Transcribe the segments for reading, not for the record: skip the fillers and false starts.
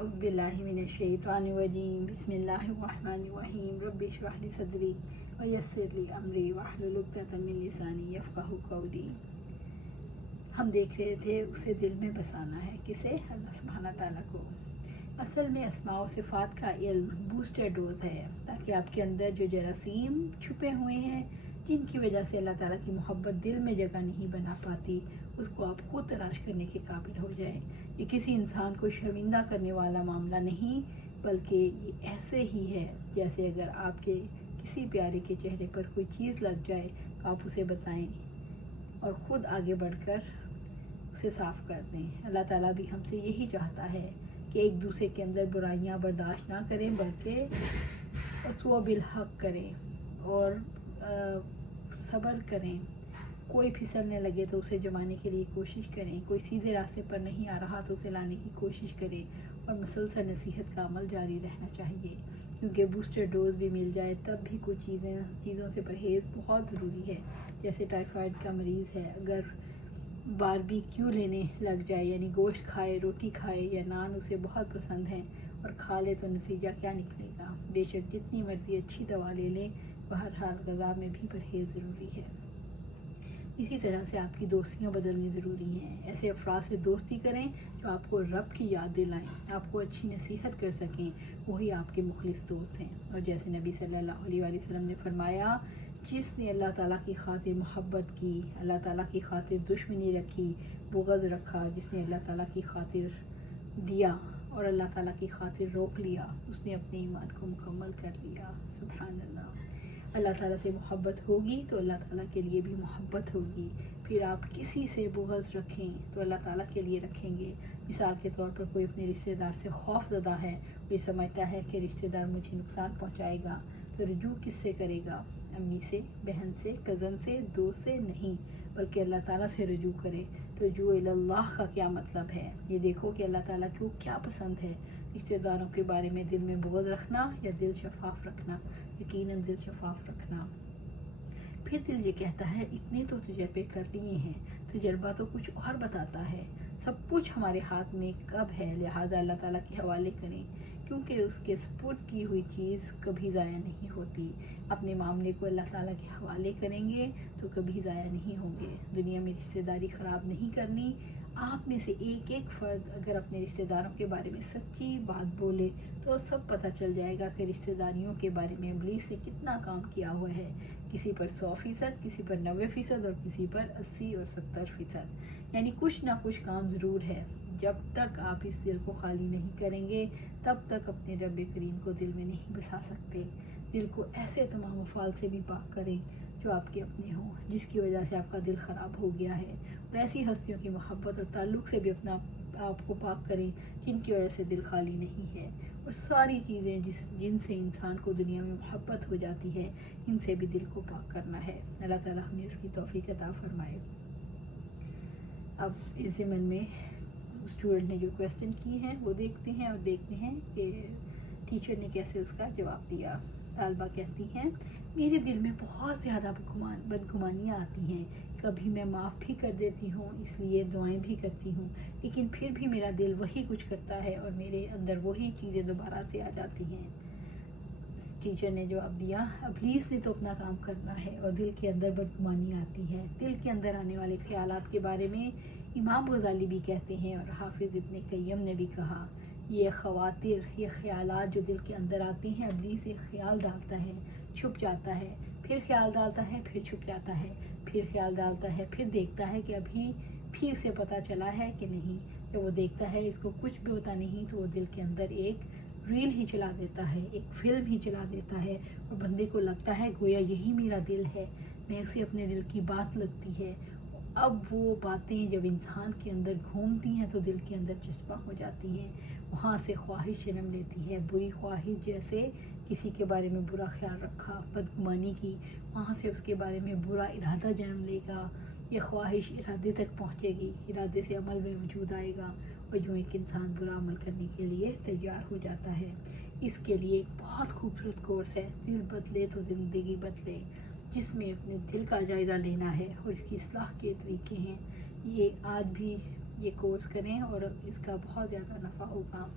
अऊज़ु बिल्लाहि मिनश शैतानिर रजीम बिस्मिल्लाहिर्रहमानिर्रहीम रब्बि इश्रह ली सदरी व यस्सिर ली अमरी वहलुल उक़दतम मिन लिसानी यफ़क़हू क़ौली। हम देख रहे थे उसे दिल में बसाना है, किसे? अल्लाह सुब्हाना ताला को। असल में अस्मा व सिफ़ात का इल्म बूस्टर डोज़ है ताकि आपके अंदर जो जरासीम छुपे हुए हैं, जिनकी वजह से अल्लाह ताला की मोहब्बत दिल में जगह नहीं बना पाती, उसको आप खुद तलाश करने के काबिल हो जाएं। ये किसी इंसान को शर्मिंदा करने वाला मामला नहीं, बल्कि ये ऐसे ही है जैसे अगर आपके किसी प्यारे के चेहरे पर कोई चीज़ लग जाए तो आप उसे बताएं और ख़ुद आगे बढ़कर उसे साफ़ कर दें। अल्लाह ताला भी हमसे यही चाहता है कि एक दूसरे के अंदर बुराइयां बर्दाश्त ना करें, बल्कि उसवा बिल हक़ करें और सब्र करें। कोई फिसलने लगे तो उसे जमाने के लिए कोशिश करें, कोई सीधे रास्ते पर नहीं आ रहा तो उसे लाने की कोशिश करें और मुसलसल नसीहत का अमल जारी रहना चाहिए, क्योंकि बूस्टर डोज भी मिल जाए तब भी कुछ चीज़ों से परहेज़ बहुत ज़रूरी है। जैसे टाइफाइड का मरीज़ है, अगर बारबेक्यू लेने लग जाए, यानी गोश्त खाए, रोटी खाए या नान उसे बहुत पसंद है और खा ले, तो नतीजा क्या निकलेगा? बेशक जितनी मर्ज़ी अच्छी दवा ले लें, बहरहाल ग़ज़ा में भी परहेज़ ज़रूरी है। इसी तरह से आपकी दोस्तियाँ बदलनी ज़रूरी हैं। ऐसे अफराद से दोस्ती करें जो आपको रब की याद दिलाएं, आपको अच्छी नसीहत कर सकें, वही आपके मुखलिस दोस्त हैं। और जैसे नबी सल्लल्लाहु अलैहि वसल्लम ने फरमाया, जिसने अल्लाह ताला की खातिर मोहब्बत की, अल्लाह ताला की खातिर दुश्मनी रखी, बुग़्ज़ रखा, जिसने अल्लाह ताला की खातिर दिया और अल्लाह ताला की खातिर रोक लिया, उसने अपने ईमान को मुकम्मल कर लिया। सुभान अल्लाह। अल्लाह ताला से मोहब्बत होगी तो अल्लाह ताला के लिए भी मोहब्बत होगी। फिर आप किसी से बुग़्ज़ रखें तो अल्लाह ताला के लिए रखेंगे। मिसाल के तौर पर कोई अपने रिश्तेदार से खौफज़दा है, वो समझता है कि रिश्तेदार मुझे नुकसान पहुंचाएगा, तो रुजू किससे करेगा? अम्मी से, बहन से, कज़न से, दोस्त से नहीं, बल्कि अल्लाह ताला से रुजू करे। रुजू इल्लल्लाह का क्या मतलब है? ये देखो कि अल्लाह ताला को क्या पसंद है। रिश्तेदारों के बारे में दिल में बुग़्ज़ रखना या दिल शफ़ाफ़ रखना? यकीनन दिल शफ़ाफ़ रखना। फिर दिल ये कहता है, इतने तो तजर्बे कर लिए हैं, तजर्बा तो कुछ और बताता है। सब कुछ हमारे हाथ में कब है, लिहाजा अल्लाह ताला के हवाले करें, क्योंकि उसके सुपुर्द की हुई चीज़ कभी ज़ाया नहीं होती। अपने मामले को अल्लाह ताला के हवाले करेंगे तो कभी ज़ाया नहीं होंगे। दुनिया में रिश्तेदारी ख़राब नहीं करनी। आप में से एक एक फ़र्द अगर अपने रिश्तेदारों के बारे में सच्ची बात बोले तो सब पता चल जाएगा कि रिश्तेदारियों के बारे में इब्लीस ने कितना काम किया हुआ है। किसी पर 100%, किसी पर 90% और किसी पर 80 और 70%। यानी कुछ ना कुछ काम ज़रूर है। जब तक आप इस दिल को खाली नहीं करेंगे, तब तक अपने रब करीम को दिल में नहीं बसा सकते। दिल को ऐसे तमाम अफ़ाल से भी पाक करें जो आपके अपने हों, जिसकी वजह से आपका दिल ख़राब हो गया है, और ऐसी हस्तियों की मोहब्बत और ताल्लुक़ से भी अपना आपको पाक करें जिनकी वजह से दिल खाली नहीं है। और सारी चीज़ें जिनसे इंसान को दुनिया में मोहब्बत हो जाती है, इनसे भी दिल को पाक करना है। अल्लाह ताला हमें उसकी तौफ़ीक़ अता फ़रमाए। अब इस ज़िमन में स्टूडेंट ने जो क्वेश्चन की हैं वो देखते हैं और देखते हैं कि टीचर ने कैसे उसका जवाब दिया। तालबा कहती हैं, मेरे दिल में बहुत ज़्यादा बदगुमानियाँ आती हैं। कभी मैं माफ़ भी कर देती हूँ, इसलिए दुआएं भी करती हूँ, लेकिन फिर भी मेरा दिल वही कुछ करता है और मेरे अंदर वही चीज़ें दोबारा से आ जाती हैं। टीचर ने जवाब दिया, इब्लीस ने तो अपना काम करना है और दिल के अंदर बदगुमानी आती है। दिल के अंदर आने वाले ख्यालात के बारे में इमाम गज़ाली भी कहते हैं और हाफिज़ इब्न क़य्यम ने भी कहा, ये ख़वातिर, ये ख़यालात जो दिल के अंदर आती हैं, इब्लीस एक ख़्याल डालता है, छुप जाता है, फिर ख़्याल डालता है, फिर छुप जाता है, फिर ख़्याल डालता है, फिर देखता है कि अभी भी उसे पता चला है कि नहीं। जब वो देखता है इसको कुछ भी पता नहीं, तो वो दिल के अंदर एक रील ही चला देता है, एक फ़िल्म ही चला देता है, और बंदे को लगता है गोया यही मेरा दिल है। मैं उसे अपने दिल की बात लगती है। अब वो बातें जब इंसान के अंदर घूमती हैं तो दिल के अंदर चस्पा हो जाती हैं। वहाँ से ख्वाहिश जन्म लेती है, बुरी ख्वाहिश, जैसे किसी के बारे में बुरा ख्याल रखा, बदगुमानी की, वहाँ से उसके बारे में बुरा इरादा जन्म लेगा। ये ख्वाहिश इरादे तक पहुँचेगी, इरादे से अमल में वजूद आएगा, और जो एक इंसान बुरा अमल करने के लिए तैयार हो जाता है। इसके लिए एक बहुत खूबसूरत कोर्स है, दिल बदले तो ज़िंदगी बदले, जिसमें अपने दिल का जायज़ा लेना है और इसकी इस्लाह के तरीके हैं। ये आज भी ये कोर्स करें और इसका बहुत ज़्यादा नफ़ा होगा।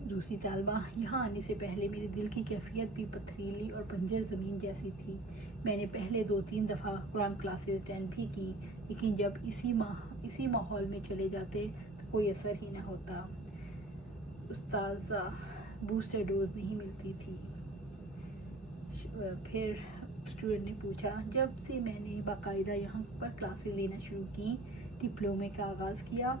دوسری طالبہ، یہاں آنے سے پہلے میرے دل کی کیفیت بھی پتھریلی اور بنجر زمین جیسی تھی۔ میں نے پہلے 2-3 دفعہ قرآن کلاسز اٹینڈ بھی کی، لیکن جب اسی ماحول میں چلے جاتے تو کوئی اثر ہی نہ ہوتا۔ استاذہ بوسٹر ڈوز نہیں ملتی تھی۔ پھر اسٹوڈنٹ نے پوچھا، جب سے میں نے باقاعدہ یہاں پر کلاسز لینا شروع کی، ڈپلومے کا آغاز کیا،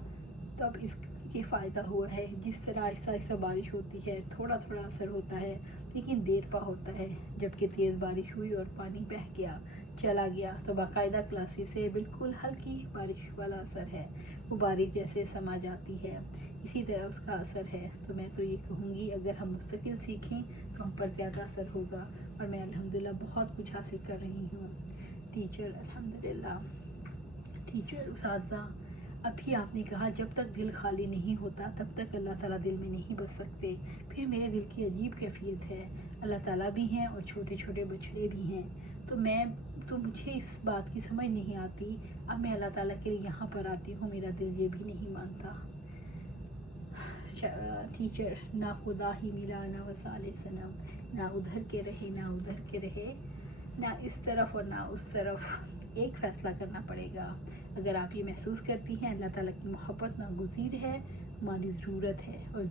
تب اس کے فائدہ ہوا ہے۔ جس طرح آہستہ آہستہ بارش ہوتی ہے، تھوڑا تھوڑا اثر ہوتا ہے لیکن دیر پا ہوتا ہے، جبکہ تیز بارش ہوئی اور پانی بہہ گیا چلا گیا تو باقاعدہ کلاسز سے بالکل ہلکی بارش والا اثر ہے، وہ بارش جیسے سما جاتی ہے، اسی طرح اس کا اثر ہے۔ تو میں تو یہ کہوں گی، اگر ہم مستقل سیکھیں تو ہم پر زیادہ اثر ہوگا، اور میں الحمدللہ بہت کچھ حاصل کر رہی ہوں۔ ٹیچر الحمدللہ۔ ٹیچر اساتذہ، ابھی آپ نے کہا جب تک دل خالی نہیں ہوتا تب تک اللہ تعالیٰ دل میں نہیں بس سکتے۔ پھر میرے دل کی عجیب کیفیت ہے، اللہ تعالیٰ بھی ہیں اور چھوٹے چھوٹے بچڑے بھی ہیں، تو مجھے اس بات کی سمجھ نہیں آتی۔ اب میں اللہ تعالیٰ کے لیے یہاں پر آتی ہوں، میرا دل یہ بھی نہیں مانتا۔ ٹیچر، نہ خدا ہی ملا نہ وصال صنم، نہ ادھر کے رہے نہ ادھر کے رہے، نہ اس طرف اور نہ اس طرف، ایک فیصلہ کرنا پڑے گا۔ اگر آپ یہ محسوس کرتی ہیں اللہ تعالیٰ کی محبت ناگزیر ہے، ہماری ضرورت ہے، اور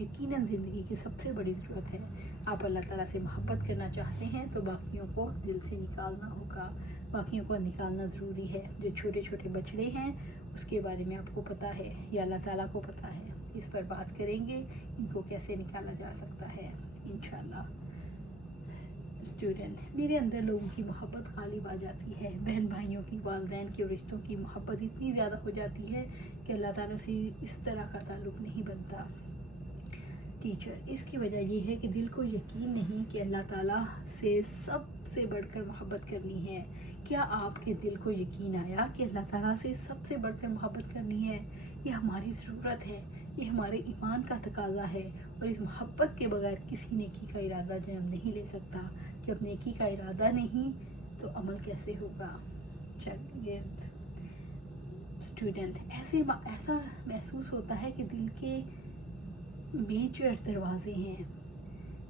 یقیناً زندگی کی سب سے بڑی ضرورت ہے، آپ اللہ تعالیٰ سے محبت کرنا چاہتے ہیں تو باقیوں کو دل سے نکالنا ہوگا، باقیوں کو نکالنا ضروری ہے۔ جو چھوٹے چھوٹے بچڑے ہیں اس کے بارے میں آپ کو پتہ ہے یا اللہ تعالیٰ کو پتہ ہے، اس پر بات کریں گے ان کو کیسے نکالا جا سکتا ہے انشاءاللہ۔ اسٹوڈنٹ، میرے اندر لوگوں کی محبت غالب آ جاتی ہے، بہن بھائیوں کی، والدین کے اور رشتوں کی محبت اتنی زیادہ ہو جاتی ہے کہ اللہ تعالیٰ سے اس طرح کا تعلق نہیں بنتا۔ ٹیچر، اس کی وجہ یہ ہے کہ دل کو یقین نہیں کہ اللہ تعالیٰ سے سب سے بڑھ کر محبت کرنی ہے۔ کیا آپ کے دل کو یقین آیا کہ اللہ تعالیٰ سے سب سے بڑھ کر محبت کرنی ہے؟ یہ ہماری ضرورت ہے، یہ ہمارے ایمان کا تقاضا ہے، اور اس محبت کے بغیر کسی نیکی کا ارادہ جنم نہیں لے سکتا۔ جب نیکی کا ارادہ نہیں تو عمل کیسے ہوگا؟ شاگرد، اسٹوڈنٹ، ایسا محسوس ہوتا ہے کہ دل کے میجر دروازے ہیں،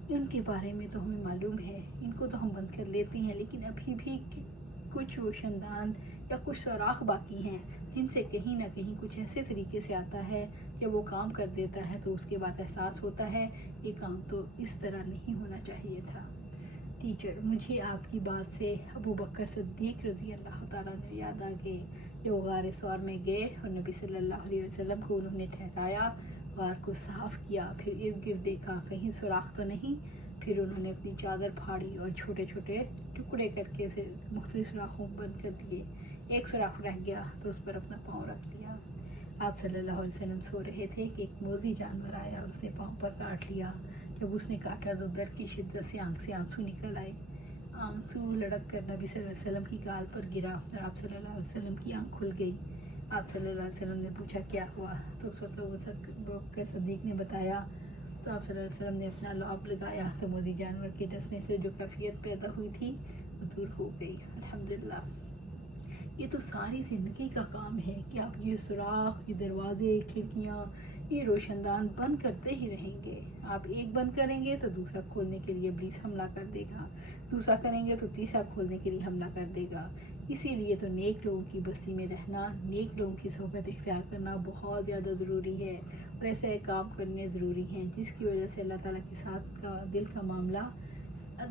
ان کے بارے میں تو ہمیں معلوم ہے، ان کو تو ہم بند کر لیتے ہیں، لیکن ابھی بھی کچھ روشن دان یا کچھ سوراخ باقی ہیں جن سے کہیں نہ کہیں کچھ ایسے طریقے سے آتا ہے جب وہ کام کر دیتا ہے تو اس کے بعد احساس ہوتا ہے یہ کام تو اس طرح نہیں ہونا چاہیے تھا۔ ٹیچر، مجھے آپ کی بات سے ابو بکر صدیق رضی اللہ تعالیٰ نے یاد آ گئے، جو غار ثور میں گئے اور نبی صلی اللہ علیہ وسلم کو انہوں نے ٹھہرایا، غار کو صاف کیا، پھر ارد گرد دیکھا کہیں سوراخ تو نہیں، پھر انہوں نے اپنی چادر پھاڑی اور چھوٹے چھوٹے ٹکڑے کر کے اسے مختلف سوراخوں کو بند کر دیے، ایک سوراخ رہ گیا تو اس پر اپنا پاؤں رکھ دیا۔ آپ صلی اللہ علیہ وسلم سو رہے تھے کہ ایک موذی جانور آیا اور اس نے پاؤں پر کاٹ لیا۔ جب اس نے کاٹا تو درد کی شدت سے آنکھ سے آنسو نکل آئے، آنسو لڑک کر نبی صلی اللہ علیہ وسلم کی گال پر گرا اور آپ صلی اللہ علیہ وسلم کی آنکھ کھل گئی۔ آپ صلی اللہ علیہ وسلم نے پوچھا کیا ہوا، تو اس وقت ابو بکر صدیق نے بتایا، تو آپ صلی اللہ علیہ وسلم نے اپنا لعاب لگایا تو موذی جانور کے ڈسنے سے جو کیفیت پیدا ہوئی تھی وہ دور ہو گئی۔ الحمدللہ، یہ تو ساری زندگی کا کام ہے کہ آپ یہ سوراخ، یہ دروازے، کھڑکیاں، یہ روشن دان بند کرتے ہی رہیں گے۔ آپ ایک بند کریں گے تو دوسرا کھولنے کے لیے ابلیس حملہ کر دے گا، دوسرا کریں گے تو تیسرا کھولنے کے لیے حملہ کر دے گا۔ اسی لیے تو نیک لوگوں کی بستی میں رہنا، نیک لوگوں کی صحبت اختیار کرنا بہت زیادہ ضروری ہے، اور ایسے کام کرنے ضروری ہیں جس کی وجہ سے اللہ تعالیٰ کے ساتھ کا دل کا معاملہ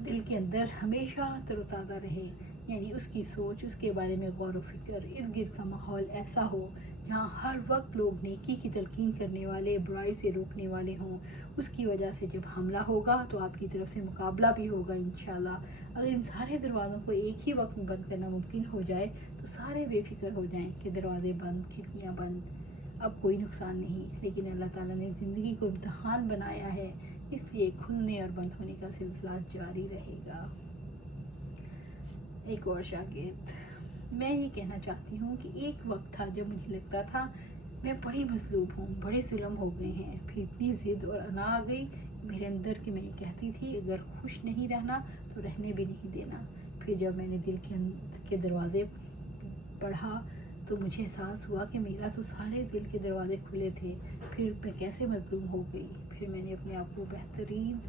دل کے اندر ہمیشہ تر و تازہ رہے، یعنی اس کی سوچ، اس کے بارے میں غور و فکر، ارد گرد کا ماحول ایسا ہو جہاں ہر وقت لوگ نیکی کی تلقین کرنے والے، برائی سے روکنے والے ہوں۔ اس کی وجہ سے جب حملہ ہوگا تو آپ کی طرف سے مقابلہ بھی ہوگا انشاءاللہ۔ اگر ان سارے دروازوں کو ایک ہی وقت میں بند کرنا ممکن ہو جائے تو سارے بے فکر ہو جائیں کہ دروازے بند، کھڑکیاں بند، اب کوئی نقصان نہیں، لیکن اللہ تعالیٰ نے زندگی کو امتحان بنایا ہے، اس لیے کھلنے اور بند ہونے کا سلسلہ جاری رہے گا۔ ایک اور شاگرد، میں یہ کہنا چاہتی ہوں کہ ایک وقت تھا جب مجھے لگتا تھا میں بڑی مظلوم ہوں، بڑے ظلم ہو گئے ہیں، پھر اتنی ضد اور انا آ گئی میرے اندر کہ میں یہ کہتی تھی اگر خوش نہیں رہنا تو رہنے بھی نہیں دینا۔ پھر جب میں نے دل کے دروازے پڑھا तो मुझे एहसास हुआ कि मेरा तो सारे दिल के दरवाज़े खुले थे, फिर मैं कैसे मज़लूम हो गई। फिर मैंने अपने आप को बेहतरीन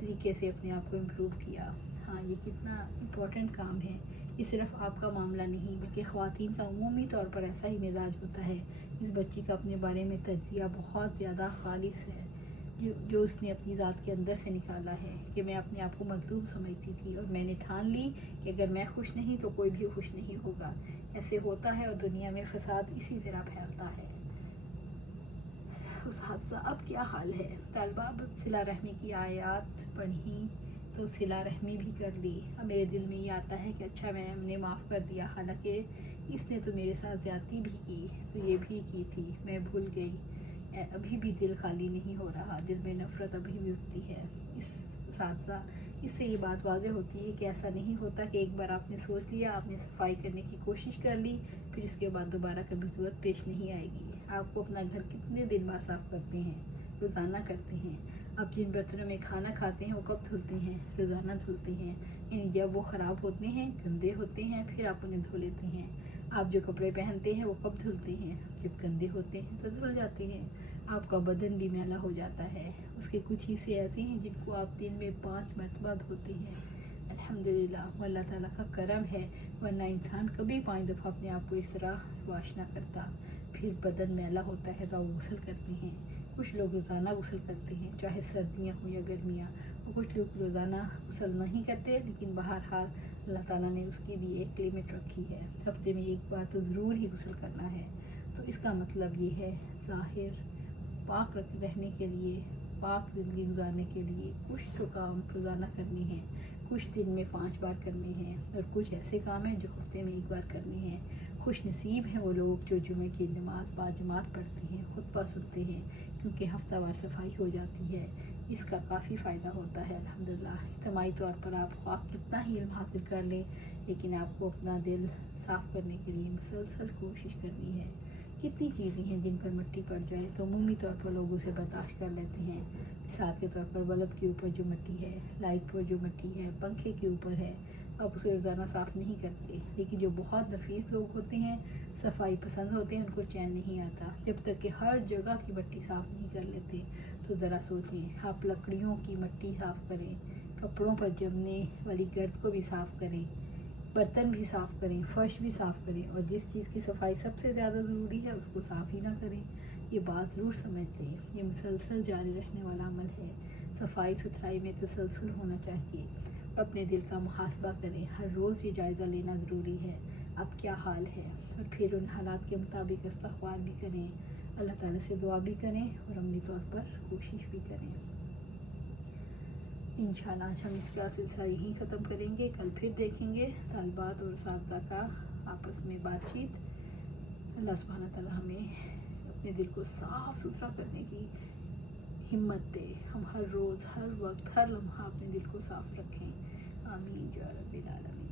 तरीके से अपने आप को इम्प्रूव किया। हाँ, ये कितना इम्पोर्टेंट काम है। ये सिर्फ आपका मामला नहीं बल्कि ख़वातीन का अमूमी तौर पर ऐसा ही मिजाज होता है। इस बच्ची का अपने बारे में तज्ज़िया बहुत ज़्यादा खालिस है, जो उसने अपनी ज़ात के अंदर से निकाला है कि मैं अपने आप को मजलूम समझती थी और मैंने ठान ली कि अगर मैं खुश नहीं तो कोई भी खुश नहीं होगा। ऐसे होता है और दुनिया में फसाद इसी तरह फैलता है। उस हादसा अब क्या हाल है। तालिबा सिला रहमी की आयत पढ़ी तो सिला रहमी भी कर ली। अब मेरे दिल में ये आता है कि अच्छा मैंने माफ़ कर दिया, हालांकि इसने तो मेरे साथ ज़्यादती भी की, तो ये भी की थी, मैं भूल गई। अभी भी दिल खाली नहीं हो रहा, दिल में नफ़रत अभी भी उठती है। इस हादसा इससे ये बात वाज़ेह होती है कि ऐसा नहीं होता कि एक बार आपने सोच लिया, आपने सफाई करने की कोशिश कर ली, फिर इसके बाद दोबारा कभी ज़रूरत पेश नहीं आएगी। आपको अपना घर कितने दिन बाद साफ़ करते हैं? रोज़ाना करते हैं। आप जिन बर्तनों में खाना खाते हैं वो कब धुलते हैं? रोज़ाना धुलते हैं। यानी जब वो ख़राब होते हैं, गंदे होते हैं, फिर आप उन्हें धो लेते हैं। आप जो कपड़े पहनते हैं वो कब धुलते हैं? जब गंदे होते हैं तो धुल जाते हैं। आपका बदन भी मैला हो जाता है। उसके कुछ हिस्से ऐसे हैं जिनको आप दिन में 5 मरतबा धोते हैं। अल्हम्दुलिल्लाह, वो अल्लाह ताला का करम है, वरना इंसान कभी 5 दफ़ा अपने आप को इस तरह वाश ना करता। फिर बदन मैला होता है तो आप गुस्ल करते हैं। कुछ लोग रोज़ाना गुस्ल करते हैं, चाहे सर्दियाँ हो या गर्मियाँ, और कुछ लोग रोज़ाना गुस्ल नहीं करते, लेकिन बहरहाल अल्लाह ताला ने उसकी भी एक लिमिट रखी है। हफ्ते में एक बार तो ज़रूर ही गुस्ल करना है। तो इसका मतलब ये है, ज़ाहिर पाक रहने के लिए, पाक ज़िंदगी गुजारने के लिए कुछ तो काम रोज़ाना करने हैं, कुछ दिन में 5 बार करने हैं, और कुछ ऐसे काम हैं जो हफ्ते में 1 बार करने हैं। खुश नसीब हैं वो लोग जो जुमे की नमाज बाजमात पढ़ते हैं, खुतबा सुनते हैं, क्योंकि हफ्तावार सफाई हो जाती है। इसका काफ़ी फ़ायदा होता है अल्हम्दुलिल्लाह। इज्तिमाई तौर पर आप ख्वाह कितना ही इल्म हासिल कर लें, लेकिन आपको अपना दिल साफ़ करने के लिए मुसलसल कोशिश करनी है। कितनी चीज़ें हैं जिन पर मिट्टी पड़ जाए तो अमूमी तौर पर लोग उसे बर्दाश्त कर लेते हैं। मिसाल के तौर पर बल्ब के ऊपर जो मिट्टी है, लाइट पर जो मिट्टी है, पंखे के ऊपर है, आप उसे रोज़ाना साफ़ नहीं करते। लेकिन जो बहुत नफीस लोग होते हैं, सफाई पसंद होते हैं, उनको चैन नहीं आता जब तक कि हर जगह की मिट्टी साफ़ नहीं कर लेते। तो ज़रा सोचें, आप लकड़ियों की मिट्टी साफ़ करें, कपड़ों पर जमने वाली गर्द को भी साफ़ करें, बर्तन भी साफ़ करें, फर्श भी साफ़ करें, और जिस चीज़ की सफाई सबसे ज़्यादा ज़रूरी है उसको साफ़ ही ना करें। ये बात ज़रूर समझ लें, ये मुसलसल जारी रहने वाला अमल है। सफाई सुथराई में तसलसल होना चाहिए। अपने दिल का मुहासबा करें, हर रोज़ ये जायज़ा लेना ज़रूरी है अब क्या हाल है, और फिर उन हालात के मुताबिक इस्तग़फ़ार भी करें, अल्लाह ताला से दुआ भी करें, और अमली तौर पर कोशिश भी करें। इंशाल्लाह आज हम इसका सिलसिला यहीं ख़त्म करेंगे। कल फिर देखेंगे तालिबात और साथी का आपस में बातचीत। अल्लाह सुब्हानहू तआला हमें अपने दिल को साफ़ सुथरा करने की हिम्मत दे। हम हर रोज़, हर वक्त, हर लम्हा अपने दिल को साफ़ रखें। आमीन या रब्बिल आलमीन।